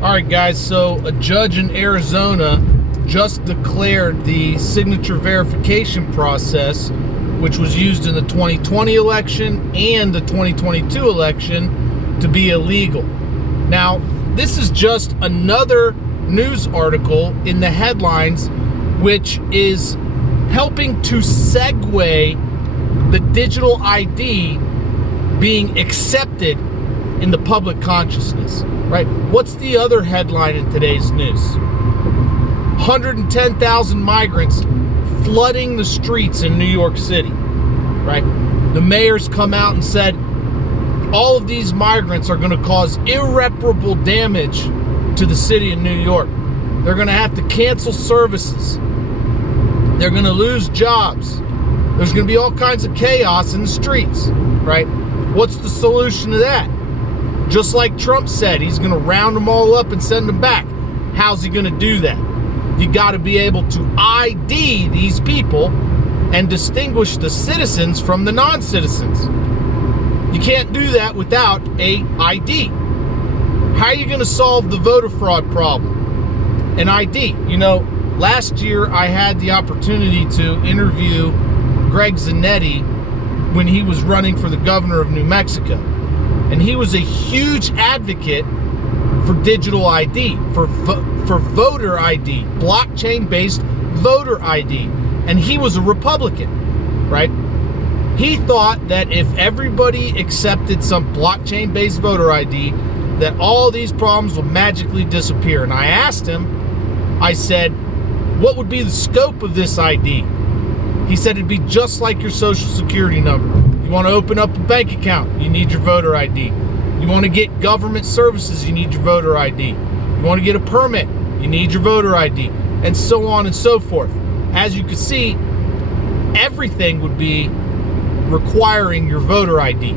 All right, guys, so a judge in Arizona just declared the signature verification process, which was used in the 2020 election and the 2022 election, to be illegal. Now, this is just another news article in the headlines, which is helping to segue the digital ID being accepted in the public consciousness, right? What's the other headline in today's news? 110,000 migrants flooding the streets in New York City, right? The mayor's come out and said all of these migrants are going to cause irreparable damage to the city of New York. They're going to have to cancel services. They're going to lose jobs. There's going to be all kinds of chaos in the streets, right? What's the solution to that? Just like Trump said, he's going to round them all up and send them back. How's he going to do that? You got to be able to ID these people and distinguish the citizens from the non-citizens. You can't do that without a ID. How are you going to solve the voter fraud problem? An ID. You know, last year I had the opportunity to interview Greg Zanetti when he was running for the governor of New Mexico. And he was a huge advocate for digital ID, for voter ID, blockchain-based voter ID. And he was a Republican, right? He thought that if everybody accepted some blockchain-based voter ID, that all these problems would magically disappear. And I asked him, I said, what would be the scope of this ID? He said it'd be just like your social security number. You want to open up a bank account, you need your voter ID. You want to get government services, you need your voter ID. You want to get a permit, you need your voter ID, and so on and so forth. As you can see, everything would be requiring your voter ID.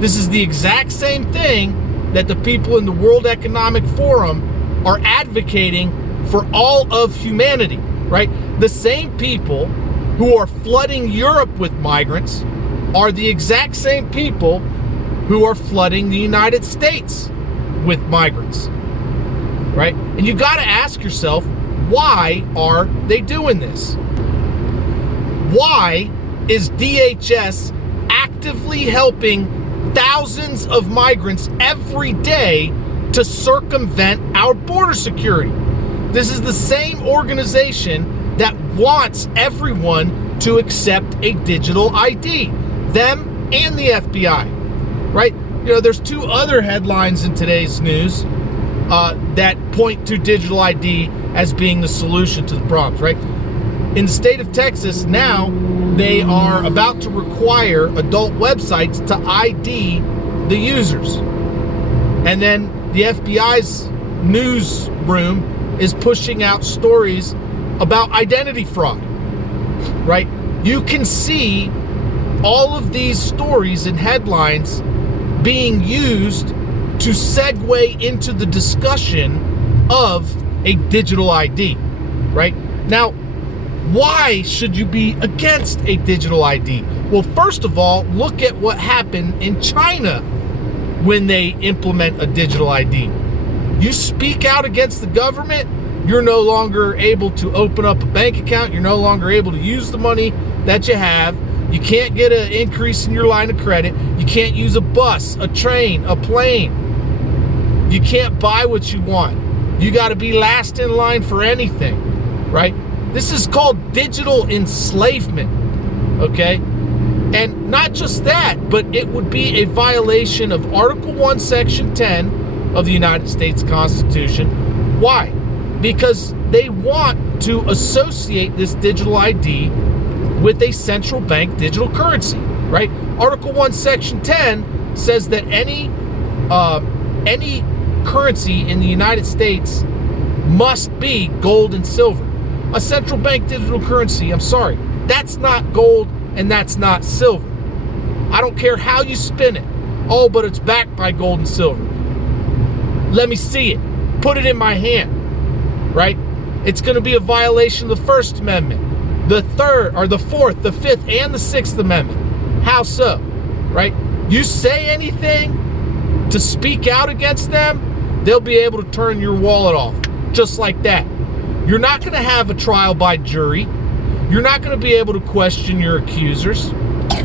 This is the exact same thing that the people in the World Economic Forum are advocating for all of humanity, right? The same people who are flooding Europe with migrants are the exact same people who are flooding the United States with migrants, right? And you got to ask yourself, why are they doing this? Why is DHS actively helping thousands of migrants every day to circumvent our border security? This is the same organization that wants everyone to accept a digital ID, them and the FBI, right? You know, there's two other headlines in today's news that point to digital ID as being the solution to the problems, right? In the state of Texas now, they are about to require adult websites to ID the users. And then the FBI's newsroom is pushing out stories about identity fraud, right? You can see all of these stories and headlines being used to segue into the discussion of a digital ID, right? Now, why should you be against a digital ID? Well, first of all, look at what happened in China when they implement a digital ID. You speak out against the government, you're no longer able to open up a bank account, you're no longer able to use the money that you have, you can't get an increase in your line of credit, you can't use a bus, a train, a plane, you can't buy what you want, you got to be last in line for anything, right? This is called digital enslavement, okay? And not just that, but it would be a violation of Article 1, Section 10 of the United States Constitution. Why? Because they want to associate this digital ID with a central bank digital currency, right? Article 1, Section 10 says that any currency in the United States must be gold and silver. A central bank digital currency, I'm sorry, that's not gold and that's not silver. I don't care how you spin it. Oh, but it's backed by gold and silver. Let me see it. Put it in my hand, right? It's going to be a violation of the First Amendment, the Third, or the Fourth, the Fifth, and the Sixth Amendment. How so, right? You say anything to speak out against them, they'll be able to turn your wallet off just like that. You're not going to have a trial by jury. You're not going to be able to question your accusers,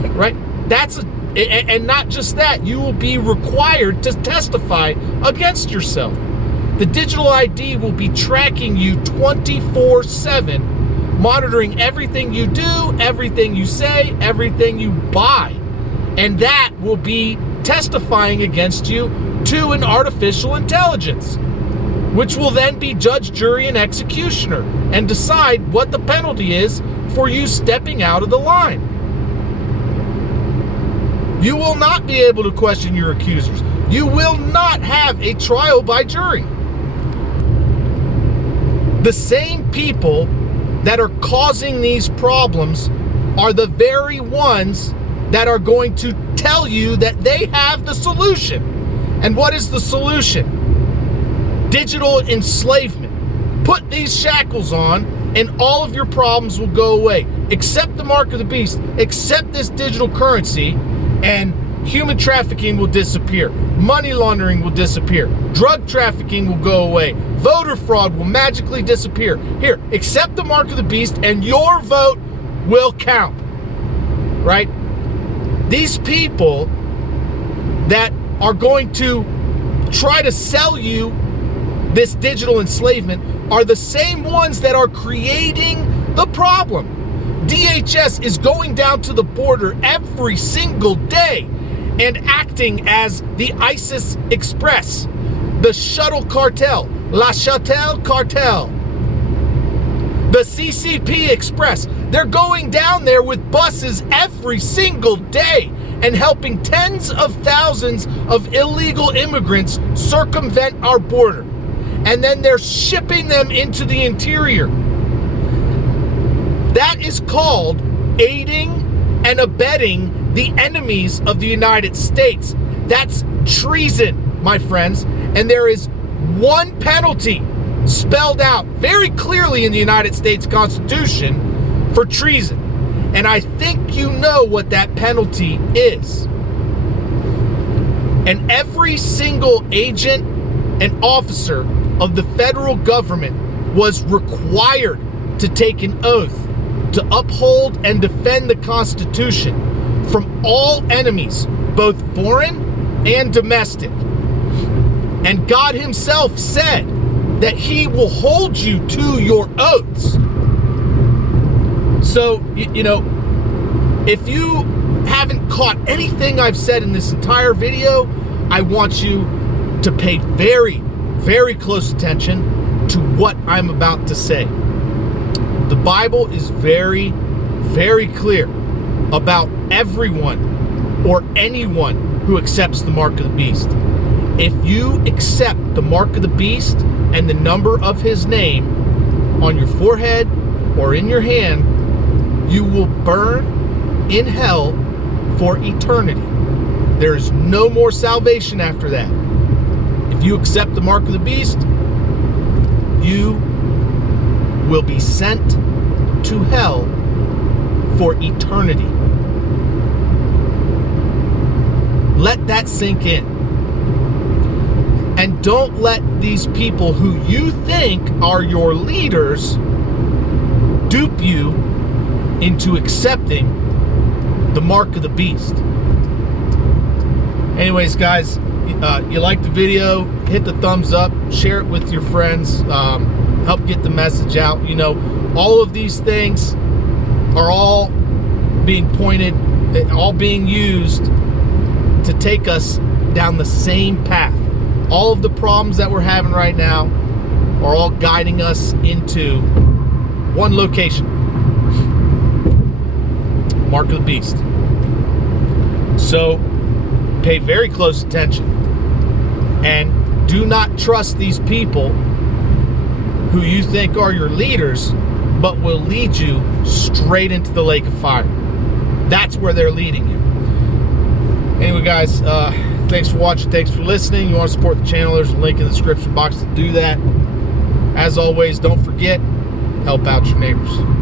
right? And not just that, you will be required to testify against yourself. The digital ID will be tracking you 24/7, monitoring everything you do, everything you say, everything you buy. And that will be testifying against you to an artificial intelligence, which will then be judge, jury, and executioner and decide what the penalty is for you stepping out of the line. You will not be able to question your accusers. You will not have a trial by jury. The same people that are causing these problems are the very ones that are going to tell you that they have the solution. And what is the solution? Digital enslavement. Put these shackles on and all of your problems will go away. Accept the mark of the beast. Accept this digital currency and human trafficking will disappear. Money laundering will disappear. Drug trafficking will go away. Voter fraud will magically disappear. Here, accept the mark of the beast and your vote will count. Right? These people that are going to try to sell you this digital enslavement are the same ones that are creating the problem. DHS is going down to the border every single day and acting as the ISIS Express, the shuttle cartel, La Shuttle cartel, the CCP Express. They're going down there with buses every single day and helping tens of thousands of illegal immigrants circumvent our border. And then they're shipping them into the interior. That is called aiding and abetting the enemies of the United States. That's treason, my friends. And there is one penalty spelled out very clearly in the United States Constitution for treason. And I think you know what that penalty is. And every single agent and officer of the federal government was required to take an oath to uphold and defend the Constitution from all enemies, both foreign and domestic. And God himself said that he will hold you to your oaths. So, you know, if you haven't caught anything I've said in this entire video, I want you to pay very, very close attention to what I'm about to say. The Bible is very, very clear about everyone or anyone who accepts the mark of the beast. If you accept the mark of the beast and the number of his name on your forehead or in your hand, you will burn in hell for eternity. There is no more salvation after that. If you accept the mark of the beast, you will be sent to hell for eternity. Let that sink in. And don't let these people who you think are your leaders dupe you into accepting the mark of the beast. Anyways, guys, you like the video, hit the thumbs up, share it with your friends, help get the message out. You know, all of these things are all being pointed, all being used to take us down the same path. All of the problems that we're having right now are all guiding us into one location. Mark of the beast. So pay very close attention and do not trust these people who you think are your leaders, but will lead you straight into the lake of fire. That's where they're leading you. Anyway, guys, thanks for watching. Thanks for listening. You want to support the channel, there's a link in the description box to do that. As always, don't forget, help out your neighbors.